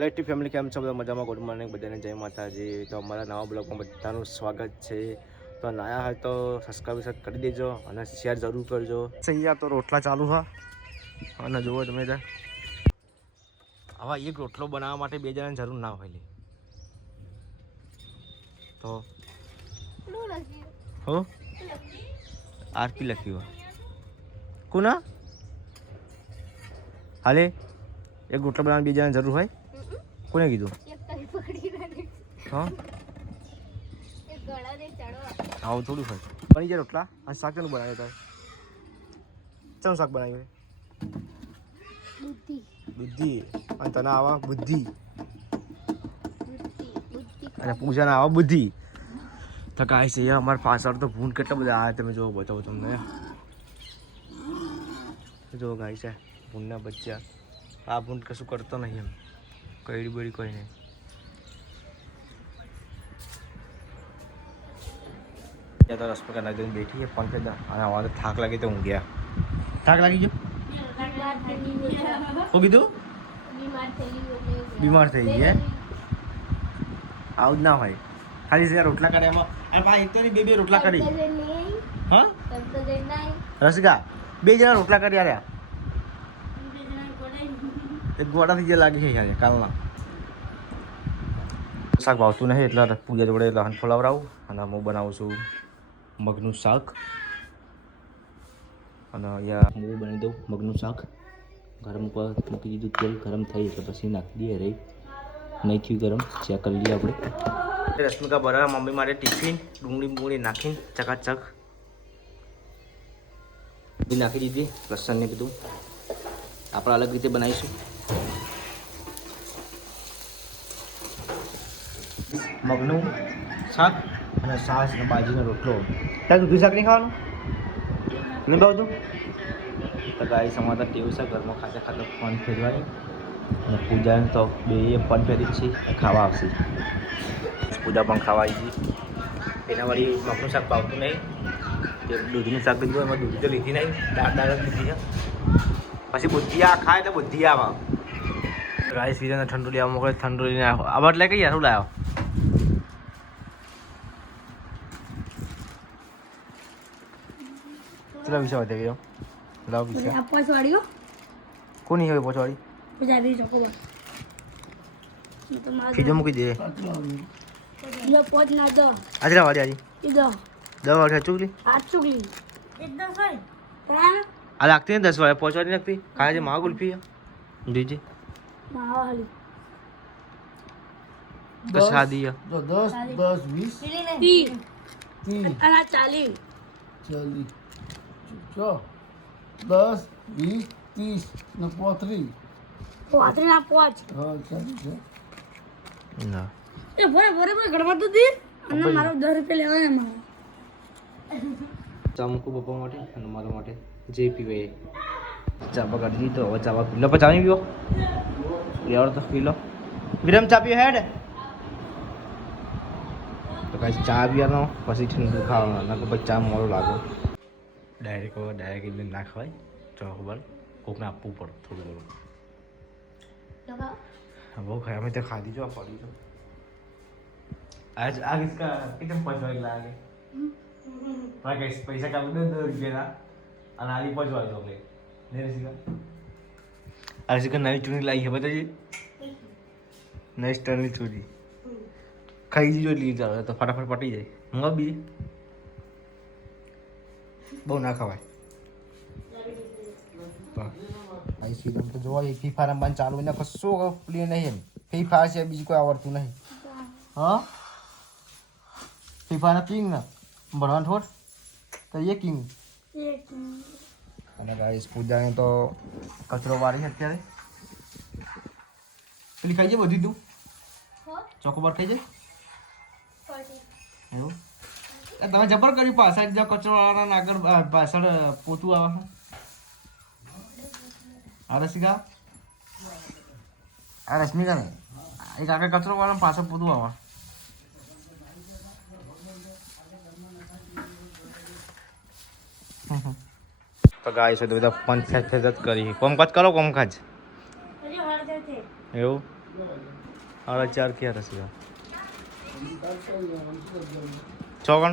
Collective family કેમ છો? બધા મજામાં? ગુડ મોર્નિંગ બધાને, જય માતાજી. તો અમારા નવા બ્લોગમાં બધાનું સ્વાગત છે. તો નયા હોય તો સબસ્ક્રાઈબ કરી દેજો અને શેર જરૂર કરજો. અહીંયા તો રોટલા ચાલુ હા અને જુઓ તમે ત્યાં આવા એક રોટલો બનાવવા માટે 2 જણાની જરૂર ના હોય. તો હો આરતી લખી હોય કોના હાલે એક રોટલો બનાવવાની 2 જણાની જરૂર હોય? કોને કીધું? હા આવું થોડું હોય. બની જાય રોટલા અને શાક કેનું બનાવ્યું તારે? ચાનું શાક બનાવ્યું? બુદ્ધિ. અને તને આવા બુદ્ધિ અને પૂજાને આવા બુદ્ધિ. તો કાંઈ છે અમારા પાછળ તો ભૂંડ કેટલા બધા આવ્યા તમે જો બતાવો તમને. જો ગાય છે ભૂંડના બચ્ચા. આ ભૂંડ કશું કરતો નહીં એમ કઈડી બળી કોઈ નહીં. તો રસપકા નાખીને બેઠી પણ કે અને આવા તો થાક લાગી તો ઊંઘ્યા. થાક લાગી ગયો? શું કીધું? બીમાર થઈ ગયા. આવું જ ના હોય. ખાલી જરા રોટલા કરે એમાં અને પાછી એક તો નહીં 2 રોટલા કરી. હા રસિકા 2 જણા રોટલા કરી આવ્યા. એક ગોળા થઈ ગયા લાગે છે યાર કાલના. શાક ભાવતું નહીં એટલે પૂજા જોડે લહણ ફોલાવરાવું અને હું બનાવું છું મગનું શાક. અને અહીંયા હું બનાવી દઉં મગનું શાક. ગરમ ઉપર મૂકી દીધું, તેલ ગરમ થઈ એટલે પછી નાખી દઈએ. રહી નહીં થયું ગરમ, ચેક કરી લઈએ આપણે. રશ્મિકા બરાબર મમ્મી માટે ટિફિન ડુંગળી નાખીને ચકાચક નાખી દીધી. લસણને બધું આપણે અલગ રીતે બનાવીશું. મગનું શાક અને છાશ અને બાજરીનો રોટલો. ત્યાં દૂધી શાક નહીં ખાવાનું? નહીં ભાવતું? તો ગાય સમાતા ટેવું છે ઘરમાં ખાતા ખાતા ફોન ફેરવાની. અને પૂજાને તો 2 ફોન ફેરી જ છે ખાવા આવશે. પૂજા પણ ખાવા આવી છે. એના વળી મગનું શાક ભાવતું નહીં. તે દૂધીનું શાક લીધું એમાં દૂધી તો લીધી નહીં, દાળ જ લીધી છે. પછી બુદ્ધિયા ખાય તો બુદ્ધિયા આવે. ગાય સીઝન ઠંડુ લેવા મોકલે, ઠંડુ લઈને આવ્યો. આ બાટ લઈ કઈ યાર શું લાવ્યો? કેટલા પૈસા વધે ગયો? લાવ પૈસા. પોચવાડીઓ કોની હવે પોચવાડી? પૂજારી ચોકોબાર. ખીજો મૂકી દે. યો પોચ ના દો. આજરા વાડી આજી. ઈ દો. 10 વાગે ચૂકલી. આ ચુગલી. એક 10 હોય. ત્રણ. આ લાગતી ને 10 વાગે પોચવાડી નાખતી. ખાય છે મહા ગુલ્ફી. જીજી. માવા હાલી. તો શાદી હે. 10 20 30 અને 40 જો 10 20 30 ને 35 પોતરીના પોચ. હા ચાલી છે. ના એ ભરે ઘરમાં તો દી અને મારો 10 રૂપિયા લેવાના મારા. ચા મૂકું પપ્પા માટે અને મારા માટે જે પીવે એ. ચા બગાડી દીધો હવે ચા પી લો. પછી ચા નહીં પીવો? લેવડ તો પી લો. વિરમ ચા પીવો હેડ? તો કાંઈ ચા પીવાનો પછી ઠંડુ ખાવાનું ના પછી ચા મોડો લાગે. ડાયરેક્ટ એટલે ના ખવાય. ચોખબર કોકને આપવું પડે થોડું થોડું. બહુ ખાય અમે તો ખાધી જો પડી જો. आज आग इसका कितने 5 वाली लागे भाई पैसा का 2 રૂપિયા અને આલી 5 વાળી ચોકલેટ લે રસીકા. આ રસીકા નવી ચૂની લાવી છે બતાજી. નવી સ્ટાઈલની ચૂની ખાઈ દીજો એટલી ચાલે તો ફટાફટ પટી જાય. હું બીજી બહુ ના ખવાય. આ સીધું તો જોવા ફ્રી ફાયર રમવાનું ચાલુ એને કશું પ્લે નહીં એમ. ફ્રી ફાયર છે બીજું કોઈ આવડતું નહીં. હા ફ્રી ફાયર કિંગ ને ભણવાનું થોડ તો એ કિંગ. અને ગાઈસ પૂજાને તો કચરો વાળી અત્યારે. પેલી ખાઈ જાય બધી તું ચોકોબાર ખાઈ જાય એવું? તમે જબર કર્યું પાછળ જો કચરો વાળાના આગળ પાછળ પોતું આવે. આ રસિકા આ રશ્મિકા ને એક આગળ કચરો વાળા પાછળ પોતું આવે. તો ગાય છે તો બધા પંચાયત જ કરી કોમકાજ કરો કોમકાજ એવું 4 क्या रसी चौकन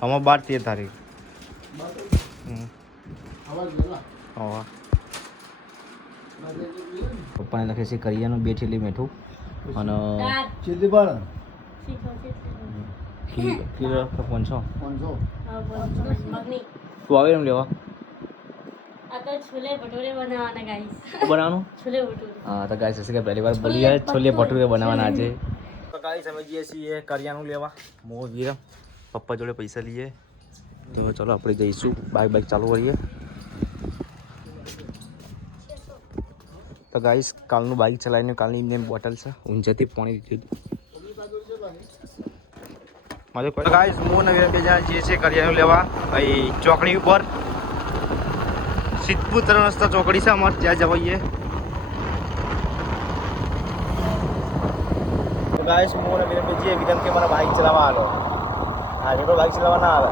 हम 12-13 तारीख પપ્પાને લખે છે કરિયાનું 2 થેલી મીઠું અને ચેતી પણ કિલો 500 500 તું આવે એમ લેવા छोले भटूरे बनावाना गाइस બનાવવાનું छोले भटूरे હા તો ગાઈસ હશે કે પહેલી વાર બોલી જાય છોલે ભટુરે બનાવવાના આજે તો ગાઈસ અમે જઈએ છીએ કરિયાનું લેવા મો વીર પપ્પા જોડે પૈસા લઈએ તો ચલો આપણે જઈશું બાઇક ચાલુ કરીએ તો ગાઈસ કાલનું બાઇક ચલાવીને કાલની ઇન્ડિયન બોટલ છે ઊંઝાથી પાણી દીધું મારે કોઈ ગાઈસ હું ને વીર બે જણા જઈએ છીએ કરિયાનું લેવા અહીં ચોકડી ઉપર સિદ્ધપુર રસ્તા ચોકડી છે અમારે ત્યાં જવાઈએ ગાઈસ હું ને વીર જઈએ વિધમ કે મને બાઇક ચલાવવા આલો આજે તો બાઇક ચલાવવા ના આવે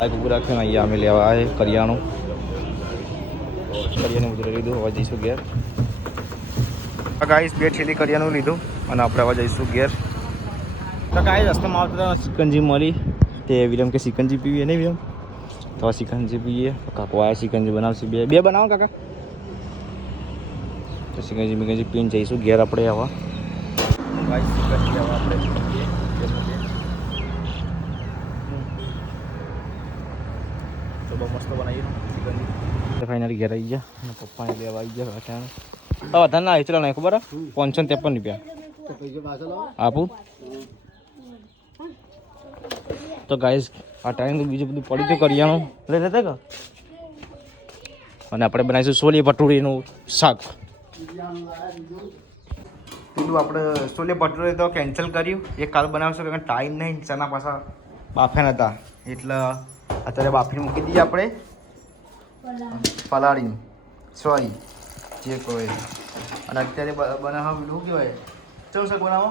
આ ગુગુ રાખીને અહીંયા અમે લેવા આવે કરિયાણું ઉતરી લીધું હવે જઈશું ઘેર ગાઈસ 2 થેલી કરિયાણું લીધું અને આપણે હવે જઈશું ઘેર તો ગાઈસ રસ્તામાં આવતા સિકંજી મળી તે વિરમ કે સિકંજી પીવીએ નહીં વિરમ તો સિકંજી પીએ કાકો આ સિકંજી બનાવશે બે બનાવો કાકા તો સિકંજી પીને જઈશું ઘેર આપણે હવે ગાઈસ સિકંજી હવે આપણે તો બહુ મસ્ત બનાવી સિકંજી તો ફાઇનલી ઘેર આવી ગયા અને પપ્પાને લેવા આવી ગયા અટાણે તો વધારે ના આવી ચલો નહીં ખબર 553 રૂપિયા તો પૈસા પાછા લાવો આપું તો ગાઈસ આ ટાઈમ તો બીજું બધું પડી તો કરિયાણું લઈ લેતા કે અને આપણે બનાવીશું છોલે ભટુરેનું શાક પેલું આપણે છોલે ભટુરે તો કેન્સલ કર્યું એ કાલ બનાવશું કારણ ટાઈમ નહીં ચના પાછા બાફ્યા નહોતા એટલે અત્યારે બાફીને મૂકી દઈએ આપણે પલાળી સોરી જે કોઈ અને અત્યારે બનાવવા પેલું શું કહેવાય ચેવું શાક બનાવો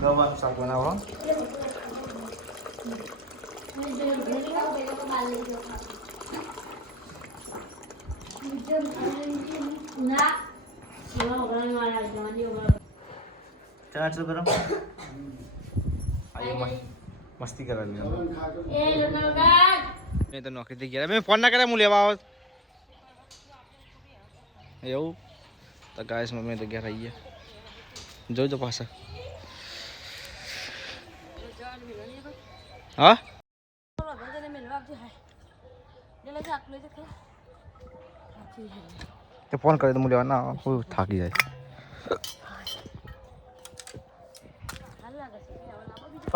ગવાનું શાક બનાવો ચણા શું કરો મસ્તી કરાવી મેં તો નોકરીથી ગયા મેં ફોન ના કર્યા હું લેવા આવો એવું તો ગાઈસ મમ્મી તો ગયા રહી ગયા જોજો પાછા હા તે ફોન કરે તો હું લેવા ના હું થાકી જાય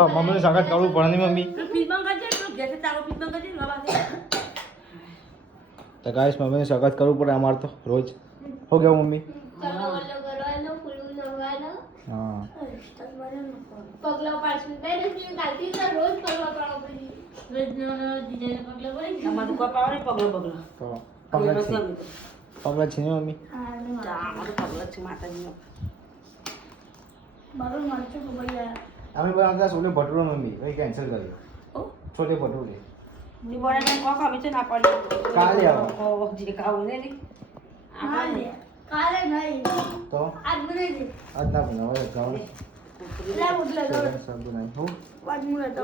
મમ્મીને સાગત કરવું પડે નહીં મમ્મી તો ગાઈસ મમ્મીને સ્વાગત કરવું પડે અમારે તો રોજ હો ગયો મમ્મી હા પગલા પાછું રોજ કરવા પગલા છે ને મમ્મી અમે બનાવતા છોલે ભટુરે મમ્મી એ કેન્સલ કર્યું છોલે ભટુરે કાલે આવો કાલે નહીં તો આજ બનાવી દે આજ ના બનાવો જાઓ લે મુટલા દો સબ બનાવી હો આજ મુટલા દો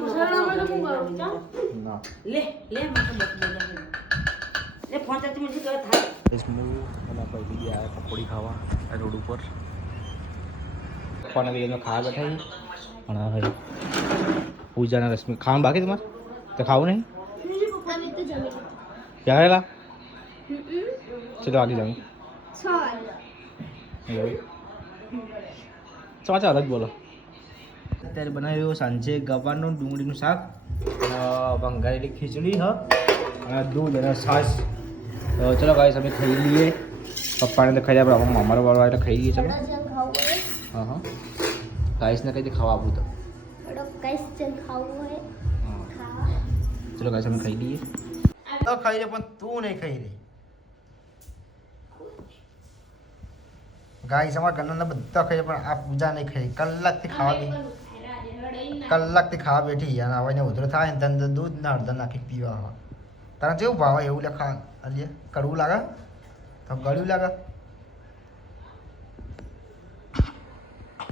મુસળા માં શું કરું ના લે ફોન ચાર્જ માં શું થાય इस मूवी मैंने कोई भी आया पकौड़ी खावा रोड ऊपर खाना भी खा बैठा ही और पूजा ना रश्मि खान बाकी तुम्हारे तो खाओ नहीं क्या है चलो आगे जाऊँ સમાચાર અલગ બોલો અત્યારે બનાવ્યું સાંજે ગવારનું ડુંગળીનું શાક વંગારેલી ખીચડી હ અને દૂધ અને છાશ તો ચલો ગાઈસ અમે ખાઈ લઈએ પપ્પાને તો ખાઈ જાય પણ અમારો વાળો એટલે ખાઈ લઈએ ચલો હા હા ગાઈસને કઈ ખાવા આપું તો ચલો ગાઈસ અમે ખાઈ લઈએ તો ખાઈ લે પણ તું નહીં ખાઈ રહી ગાઈસ અમારા ઘરના બધા ખાઈ પણ આ પૂજા નહીં ખાઈ કલાકથી ખાવા બેઠી અને હવે ઉધરો થાય ને તને દૂધ ના અડધા નાખી પીવા તારા જેવું ભાવે એવું લખા અલ્યા કડવું લાગે તો તો ગળ્યું લાગે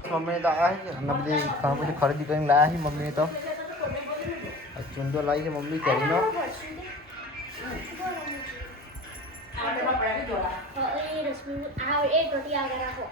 મમ્મીને તો આવ્યા છે અને બધી ઘણી બધી ખરીદી કરીને લાવ્યા છે મમ્મીને તો આ ચૂંદો લાવી છે મમ્મી કેરીનો એ રશ્મિ આ એ ટોટી આગળ રાખો